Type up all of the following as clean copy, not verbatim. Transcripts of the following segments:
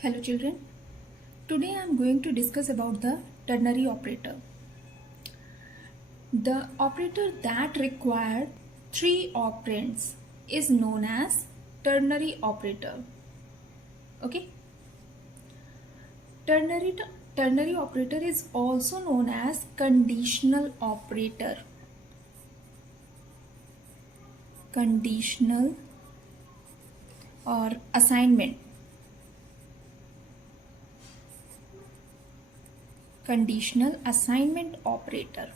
Hello children, today I am going to discuss about the ternary operator. The operator that required three operands is known as ternary operator. Okay. Ternary operator is also known as conditional operator. Conditional or assignment. Conditional assignment operator.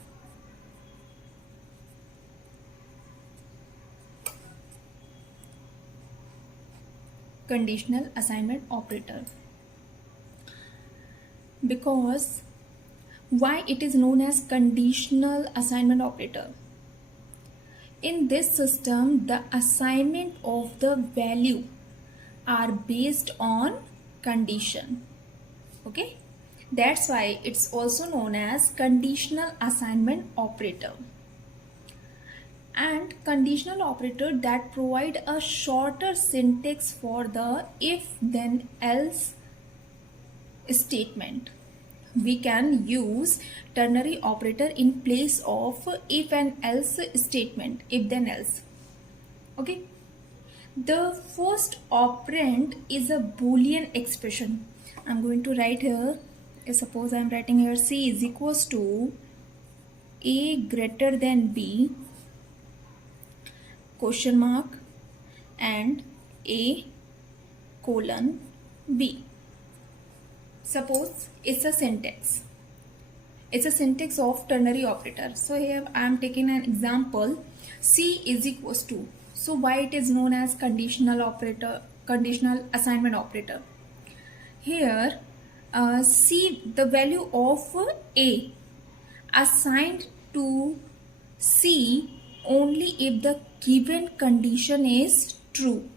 Conditional assignment operator. Because why it is known as conditional assignment operator? In this system, the assignment of the value are based on condition. Okay, that's why it's also known as conditional assignment operator. And conditional operator that provide a shorter syntax for the if then else statement. We can use ternary operator in place of if and else statement, if then else. Okay, the first operand is a Boolean expression. I'm going to write here, suppose I'm writing here C is equals to A greater than B question mark and A colon B. Suppose it's a syntax. It's a syntax of ternary operator. So here I am taking an example. C is equals to. So why it is known as conditional operator, conditional assignment operator? Here C, the value of A assigned to C only if the given condition is true.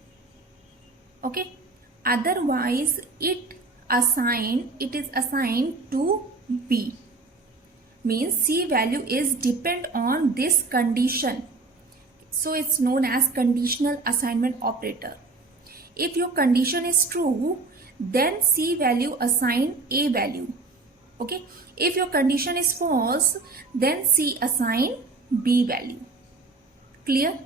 Okay. Otherwise it is assigned to B. Means C value is depend on this condition. So it's known as conditional assignment operator. If your condition is true, then C value assign A value. Okay. If your condition is false, then C assign B value. Clear?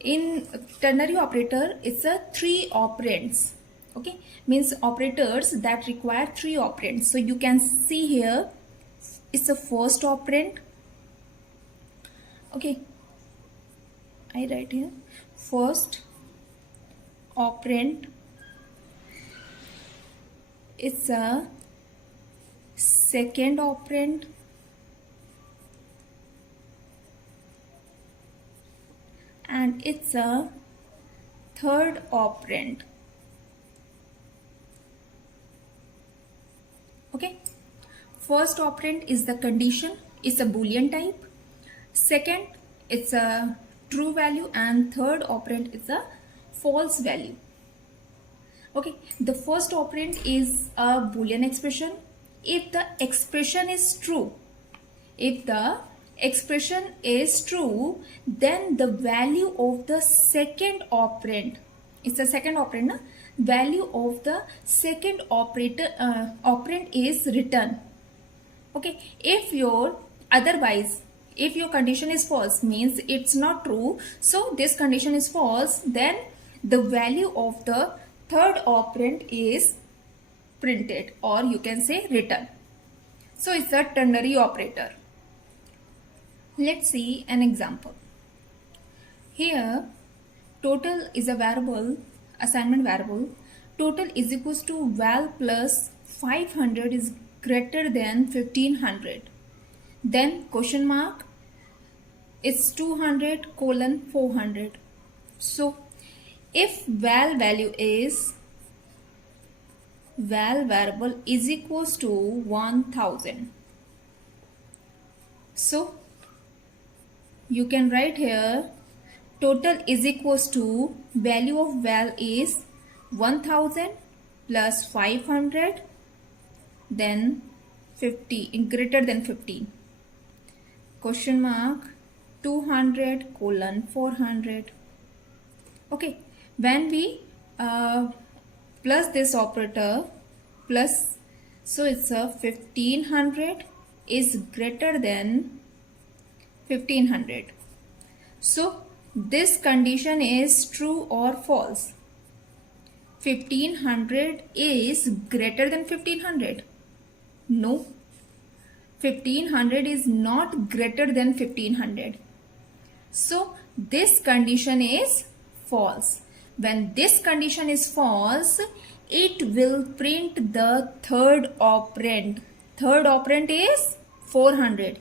In ternary operator, it's a three operands. Okay, means operators that require three operands. So you can see here it's the first operand. Okay, I write here first operand. It's a second operand. And it's a third operand. Okay, first operand is the condition, it's a Boolean type. Second, it's a true value, and third operand is a false value. Okay, the first operand is a Boolean expression. If the expression is true, then the value of the second operand, it's the second operand, na? Value of the second operand is returned. Okay, if your condition is false, means it's not true, so this condition is false, then the value of the third operand is printed, or you can say written. So it's a ternary operator. Let's see an example. Here total is a variable, assignment variable. Total is equals to val plus 500 is greater than 1500. Then question mark, it's 200 colon 400. So if val variable is equals to 1000. So you can write here total is equals to value of val is 1000 plus 500 then 50 greater than 15 question mark 200 colon 400. Okay, when we plus this operator plus, so it's a 1500 is greater than 1500. So this condition is true or false? 1500 is greater than 1500. No, 1500 is not greater than 1500. So this condition is false. When this condition is false, it will print the third operand. Third operand is 400.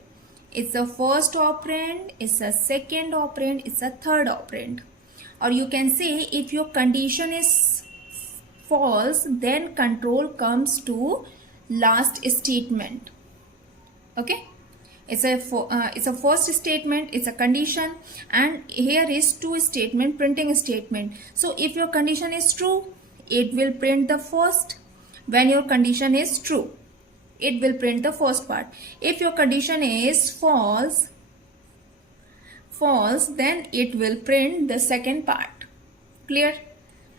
It's a first operand, it's a second operand, it's a third operand. Or you can say if your condition is false, then control comes to last statement. Okay, it's a first statement, it's a condition, and here is two statement, printing statement. So if your condition is true, it will print the first. When your condition is true, it will print the first part. If your condition is false, then it will print the second part. Clear?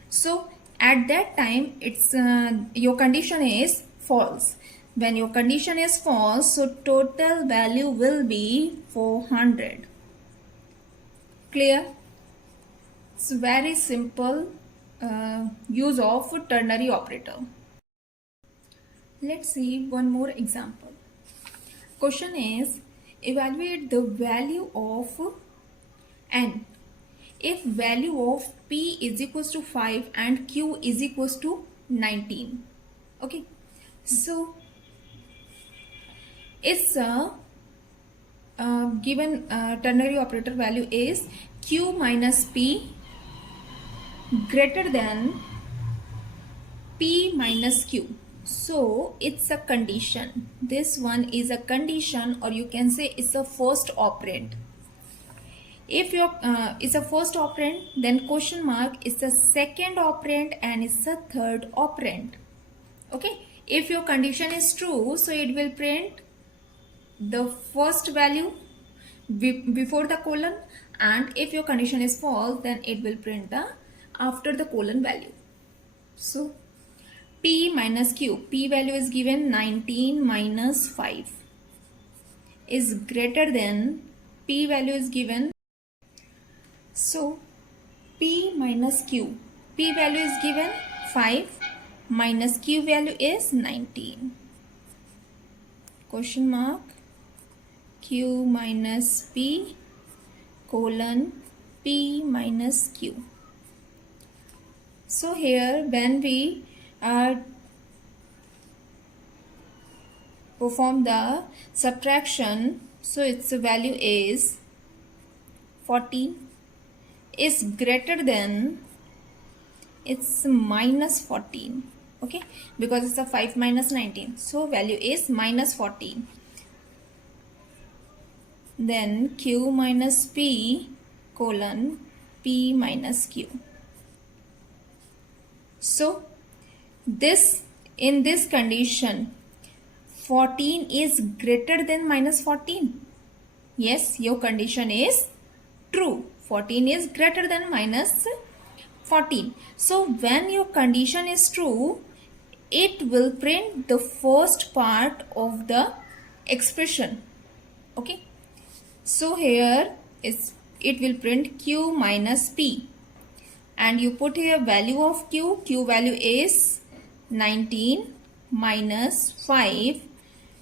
So at that time, it's your condition is false. When your condition is false, so total value will be 400. Clear? It's very simple use of ternary operator. Let's see one more example. Question is, evaluate the value of n if value of p is equals to 5 and q is equals to 19. Okay, so it's a given ternary operator value is q minus p greater than p minus q. So it's a condition. This one is a condition, or you can say it's a first operand. If your it's a first operand, then question mark is the second operand and it's a third operand. Okay, if your condition is true, so it will print the first value before the colon, and if your condition is false, then it will print the after the colon value. So p minus q, p value is given 19 minus 5 is greater than, p value is given, so p minus q, p value is given 5 minus q value is 19. Question mark q minus p colon p minus q. So here when we perform the subtraction, so its value is 14 is greater than, it's minus 14. Okay, because it's a 5 minus 19, so value is minus 14. Then q minus p colon p minus q. So this, in this condition, 14 is greater than minus 14. Yes, your condition is true. 14 is greater than minus 14. So when your condition is true, it will print the first part of the expression. Okay, so here is, it will print q minus p, and you put here value of q, q value is 19 minus 5,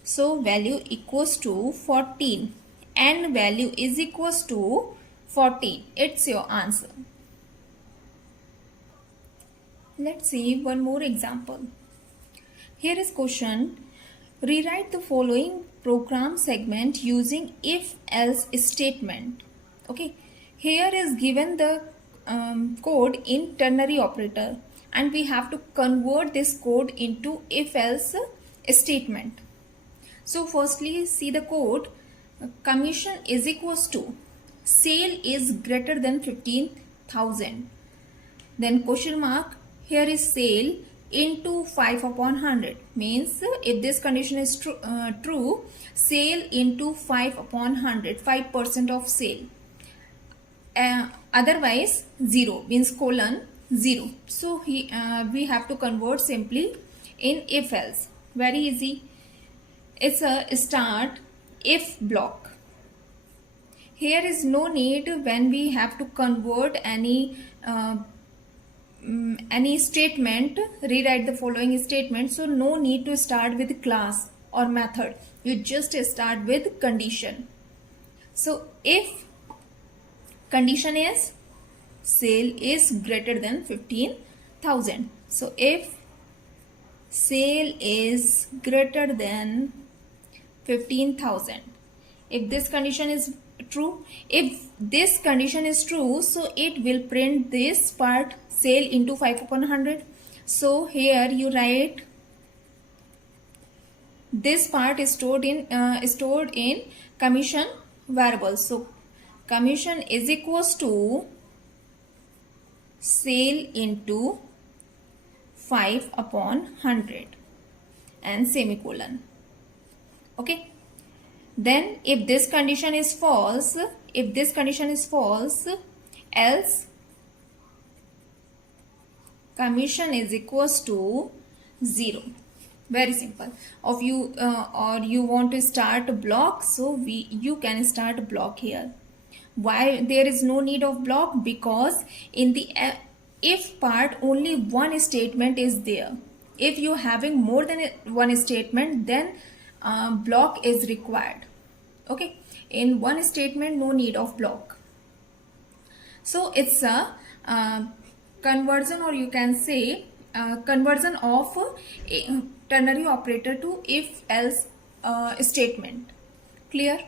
so value equals to 14, n value is equals to 14. It's your answer. Let's see one more example. Here is question, rewrite the following program segment using if-else statement. Okay, here is given the code in ternary operator, and we have to convert this code into if-else statement. So firstly, see the code. Commission is equals to sale is greater than 15,000. Then question mark, here is sale into 5 upon 100, means if this condition is true, sale into 5 upon 100, 5% of sale. Otherwise 0, means colon, 0. So we have to convert simply in if else. Very easy. It's a start if block. Here is no need when we have to convert any statement, rewrite the following statement. So no need to start with class or method. You just start with condition. So if condition is sale is greater than 15,000. So if sale is greater than 15,000, if this condition is true, if this condition is true, so it will print this part sale into 5 upon 100. So here you write this part is stored in commission variable. So commission is equals to sale into 5 upon 100 and semicolon. Okay. Then if this condition is false, else commission is equals to 0. Very simple. Of you or you want to start a block, so you can start a block here. Why there is no need of block? Because in the if part only one statement is there. If you having more than one statement, then block is required. Okay, in one statement no need of block. So it's a conversion, or you can say conversion of a ternary operator to if else statement. Clear?